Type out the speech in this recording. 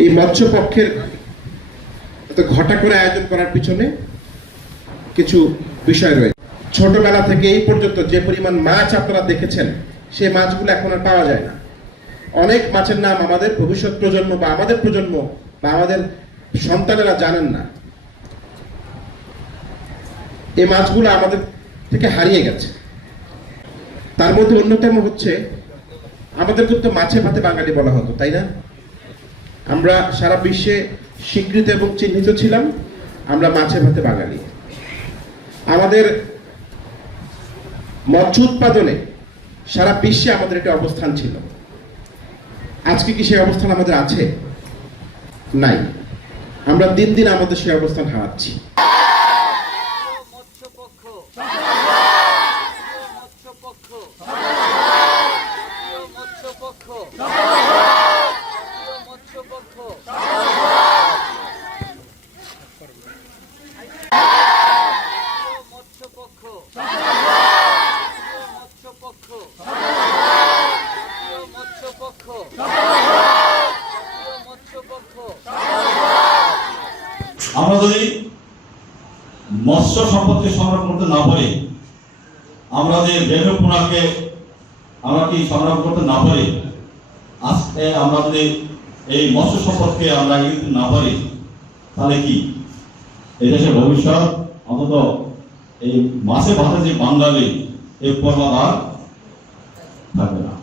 এই মৎস্য পক্ষের এত ঘটা করে আয়োজন করার পিছনে কিছু বিষয় রয়েছে। ছোটবেলা থেকে এই পর্যন্ত যে পরিমাণ মাছ আপনারা দেখেছেন, সেই মাছগুলো এখন আর পাওয়া যায় না। অনেক মাছের নাম আমাদের ভবিষ্যৎ প্রজন্ম বা আমাদের প্রজন্ম বা আমাদের সন্তানেরা জানেন না। এই মাছগুলো আমাদের থেকে হারিয়ে গেছে। তার মধ্যে অন্যতম হচ্ছে, আমাদের কিন্তু মাছে ভাতে বাঙালি বলা হতো, তাই না? আমরা সারা বিশ্বে স্বীকৃত এবং চিহ্নিত ছিলাম, আমরা মাছে ভাতে বাঙালি। আমাদের মৎস্য উৎপাদনে সারা বিশ্বে আমাদের একটা অবস্থান ছিল। আজকে কি সেই অবস্থান আমাদের আছে? নাই। আমরা দিন দিন আমাদের সেই অবস্থান হারাচ্ছি। আমরা যদি মৎস্য সম্পদকে সংরক্ষণ করতে না পারি, আমরা যে রেণু পোনাকে আমরা কি সংরক্ষণ করতে না পারি, আজকে আমরা যদি এই মৎস্য সম্পদকে আমরা এগিয়ে না পারি, তাহলে কি এই দেশের ভবিষ্যৎ অন্তত এই মাছে ভাতে যে বাঙালি এই পর্বত আর থাকবে না।